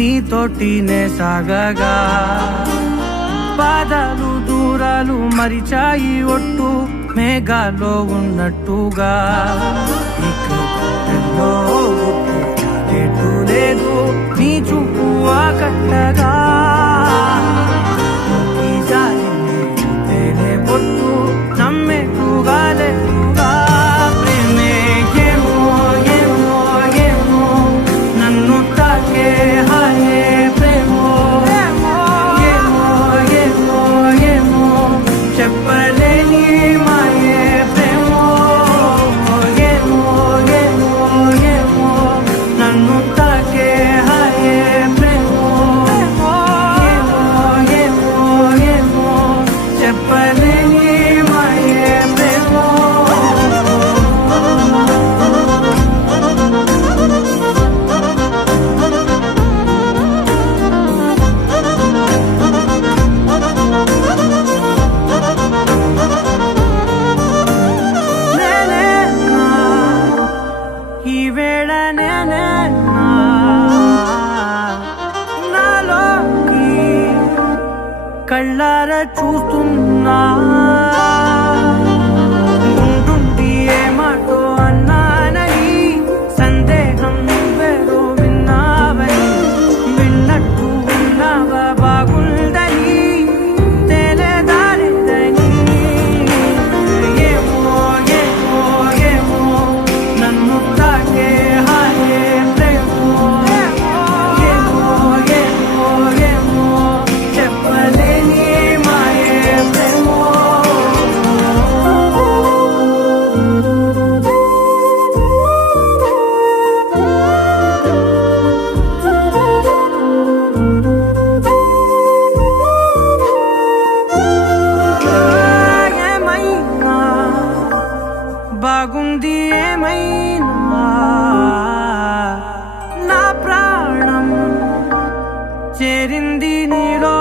నీతోటినే సాగగా పాదాలు దూరాలు మరిచాయి ఒట్టు మేఘాల్లో ఉన్నట్టుగా ఇక గుర్తు లేదు నీ చూపు ఆకట్టగా పొట్టు నమ్మేట్టుగా లేదుగా ప్రేమే ఏమో ఏమో ఏమో నన్ను తాకే హాయే ప్రేమో ఏమో ఏమో ఏమో చెప్పలేని మాయే ప్రేమో ఏమో ఏమో ఏమో నన్ను తాకే హాయే ప్రేమో ఏమో ఏమో ఏమో చెప్పలేని కళ్ళారా చూస్తున్నా ఉంటుండి ఏ మాటో అన్నానని సందేహం వేరో విన్నావని విన్నట్టు ఉన్నావా బాగుందని తెలియదాలేదని ఏమో ఏమో ఏమో నన్ను తాకే హాయే ప్రేమో ఏమో ఏమో ఏమో చెప్పలే బాగుంది ఏమైనా నా ప్రాణం చేరింది నీలో